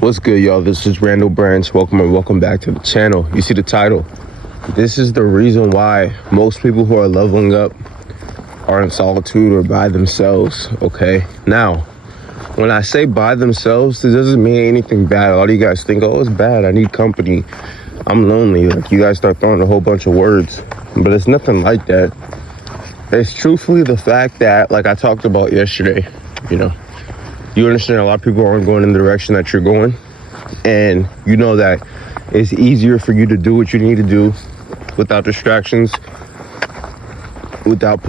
What's good, y'all? This is Randall Branch. Welcome back to the channel. You see the title. This is the reason why most people who are leveling up are in solitude or by themselves, okay? Now, when I say by themselves, it doesn't mean anything bad. A lot of you guys think, oh, it's bad. I need company. I'm lonely. Like, you guys start throwing a whole bunch of words. But it's nothing like that. It's truthfully the fact that, like I talked about yesterday, you understand a lot of people aren't going in the direction that you're going, and you know that it's easier for you to do what you need to do without distractions, without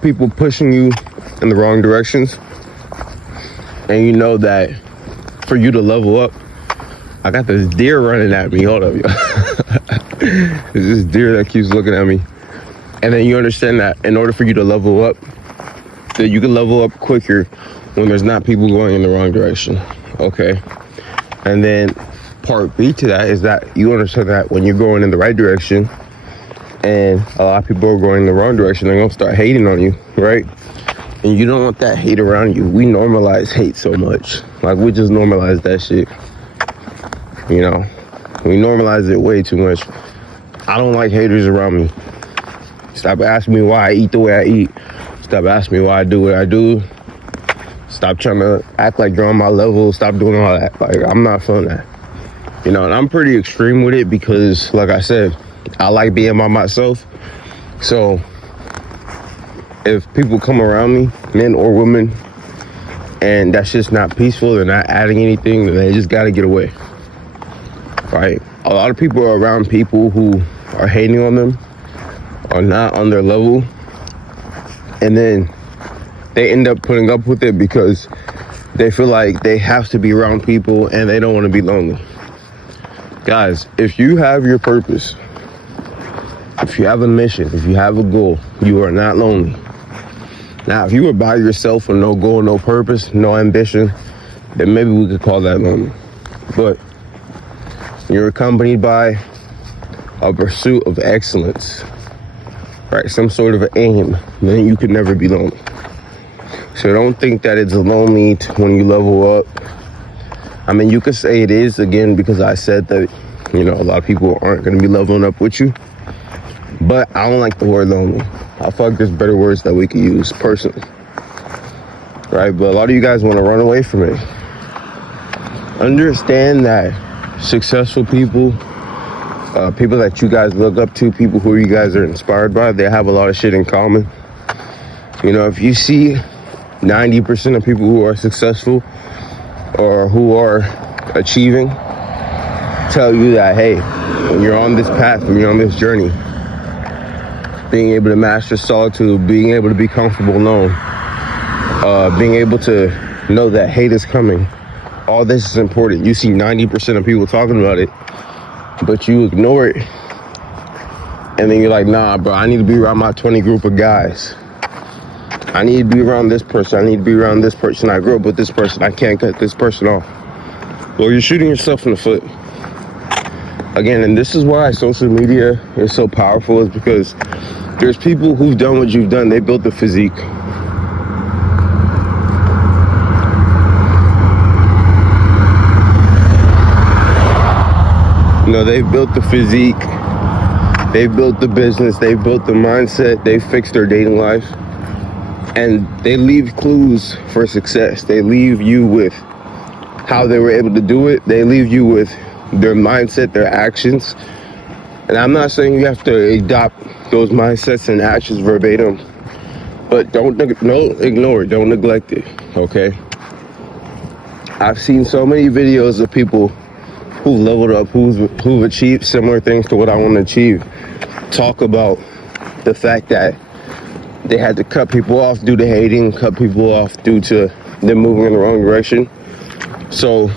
people pushing you in the wrong directions. And you know that for you to level up, I got this deer running at me. Hold up, y'all. There's this deer that keeps looking at me. And then you understand that in order for you to level up, that you can level up quicker when there's not people going in the wrong direction, okay? And then part B to that is that you understand that when you're going in the right direction and a lot of people are going in the wrong direction, they're gonna start hating on you, right? And you don't want that hate around you. We normalize hate so much. Like, we just normalize that shit. We normalize it way too much. I don't like haters around me. Stop asking me why I eat the way I eat. Stop asking me why I do what I do. Stop trying to act like you're on my level. Stop doing all that. Like, I'm not feeling that. And I'm pretty extreme with it because, like I said, I like being by myself. So if people come around me, men or women, and that's just not peaceful, they're not adding anything, then they just got to get away. Right? A lot of people are around people who are hating on them, are not on their level, and then they end up putting up with it because they feel like they have to be around people and they don't want to be lonely. Guys, if you have your purpose, if you have a mission, if you have a goal, you are not lonely. Now, if you were by yourself with no goal, no purpose, no ambition, then maybe we could call that lonely. But you're accompanied by a pursuit of excellence, right? Some sort of aim, then you could never be lonely. So don't think that it's lonely when you level up. I mean, you could say it is, again, because I said that, a lot of people aren't going to be leveling up with you. But I don't like the word lonely. I feel like there's better words that we could use personally. Right? But a lot of you guys want to run away from it. Understand that successful people, people that you guys look up to, people who you guys are inspired by, they have a lot of shit in common. If you see 90% of people who are successful or who are achieving tell you that, hey, when you're on this path, when you're on this journey, being able to master solitude, being able to be comfortable alone, being able to know that hate is coming, all this is important. You see 90% of people talking about it, but you ignore it. And then you're like, nah, bro, I need to be around my 20 group of guys. I need to be around this person. I need to be around this person. I grew up with this person. I can't cut this person off. Well, you're shooting yourself in the foot. Again, and this is why social media is so powerful, is because there's people who've done what you've done. They built the physique. They've built the physique. They've built the business. They've built the mindset. They've fixed their dating life. And they leave clues for success. They leave you with how they were able to do it. They leave you with their mindset, their actions. And I'm not saying you have to adopt those mindsets and actions verbatim, but don't ignore it. Don't neglect it, okay? I've seen so many videos of people who've leveled up, who've achieved similar things to what I want to achieve, talk about the fact that they had to cut people off due to hating, cut people off due to them moving in the wrong direction. So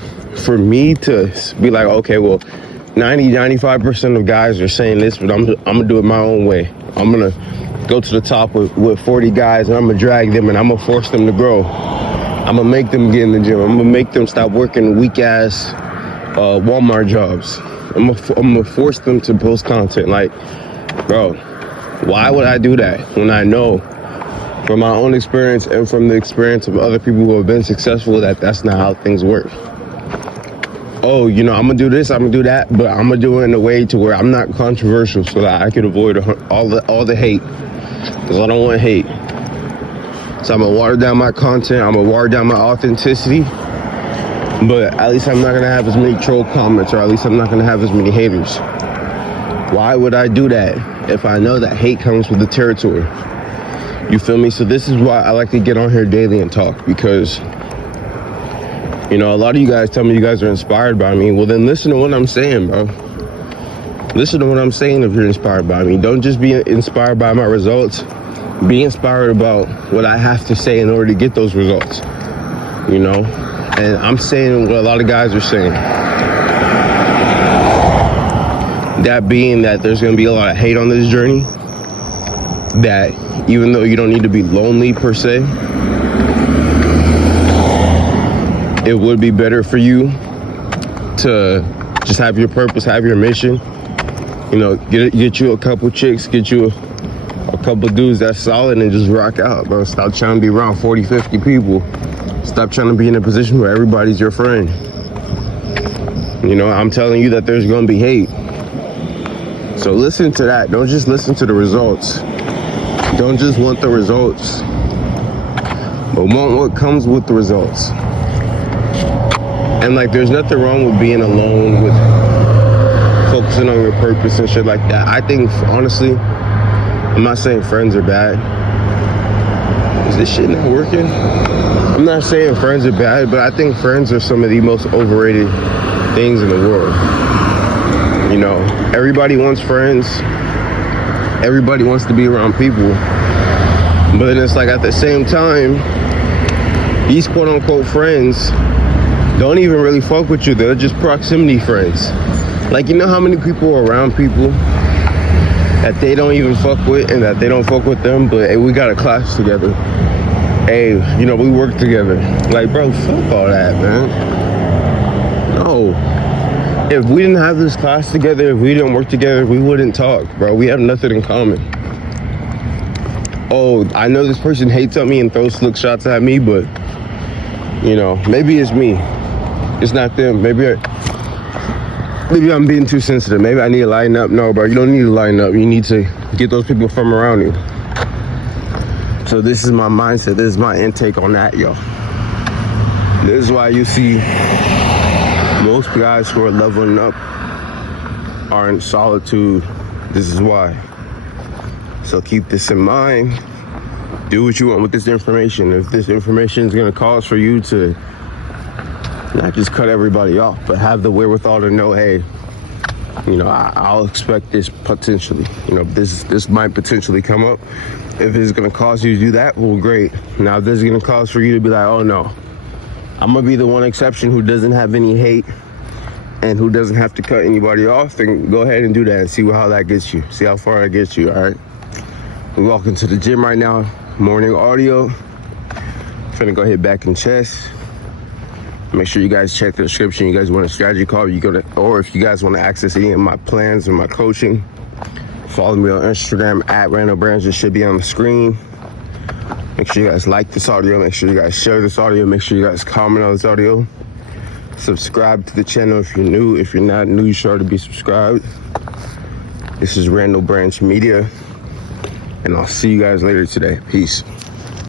for me to be like, okay, well, 95% of guys are saying this, but I'm gonna do it my own way. I'm gonna go to the top with 40 guys, and I'm gonna drag them, and I'm gonna force them to grow. I'm gonna make them get in the gym. I'm gonna make them stop working weak-ass Walmart jobs. I'm gonna force them to post content. Like, bro, why would I do that when I know from my own experience and from the experience of other people who have been successful that that's not how things work? oh, you know, I'm gonna do this, I'm gonna do that, but I'm gonna do it in a way to where I'm not controversial, so that I can avoid all the hate, because I don't want hate. So I'm gonna water down my content, I'm gonna water down my authenticity, but at least I'm not gonna have as many troll comments, or at least I'm not gonna have as many haters. Why would I do that if I know that hate comes with the territory? You feel me? So this is why I like to get on here daily and talk, because, you know, a lot of you guys tell me you guys are inspired by me. Well, then listen to what I'm saying, bro. Listen to what I'm saying if you're inspired by me. Don't just be inspired by my results. Be inspired about what I have to say in order to get those results, you know? And I'm saying what a lot of guys are saying. That being that there's going to be a lot of hate on this journey. That even though you don't need to be lonely per se, it would be better for you to just have your purpose, have your mission. You know, get you a couple chicks, get you a couple dudes that's solid, and just rock out, bro. Stop trying to be around 40, 50 people. Stop trying to be in a position where everybody's your friend. You know, I'm telling you that there's going to be hate. So listen to that. Don't just listen to the results. Don't just want the results, but want what comes with the results. And like, there's nothing wrong with being alone, with focusing on your purpose and shit like that. I think, honestly, I'm not saying friends are bad. Is this shit not working? I'm not saying friends are bad, but I think friends are some of the most overrated things in the world. You know, everybody wants friends. Everybody wants to be around people. But then it's like, at the same time, these quote unquote friends don't even really fuck with you. They're just proximity friends. Like, you know how many people are around people that they don't even fuck with and that they don't fuck with them, but hey, we got a class together. Hey, you know, we work together. Like, bro, fuck all that, man. No. If we didn't have this class together, if we didn't work together, we wouldn't talk, bro. We have nothing in common. Oh, I know this person hates on me and throws slick shots at me, but, you know, maybe it's me. It's not them. Maybe I'm being too sensitive. Maybe I need to lighten up. No, bro, you don't need to lighten up. You need to get those people from around you. So this is my mindset. This is my intake on that, yo. This is why you see most guys who are leveling up are in solitude. This is why. So keep this in mind. Do what you want with this information. If this information is going to cause for you to not just cut everybody off, but have the wherewithal to know, hey, you know, I'll expect this potentially. You know, this might potentially come up. If it's going to cause you to do that, well, great. Now, if this is going to cause for you to be like, oh no, I'm going to be the one exception who doesn't have any hate and who doesn't have to cut anybody off, then go ahead and do that and see how that gets you. See how far that gets you, all right? We're walking to the gym right now. Morning audio. Finna go hit back and chest. Make sure you guys check the description. You guys want a strategy call, or if you guys want to access any of my plans or my coaching, follow me on Instagram at Randall Brands. It should be on the screen. Make sure you guys like this audio. Make sure you guys share this audio. Make sure you guys comment on this audio. Subscribe to the channel if you're new. If you're not new, you sure to be subscribed. This is Randall Branch Media, and I'll see you guys later today. Peace.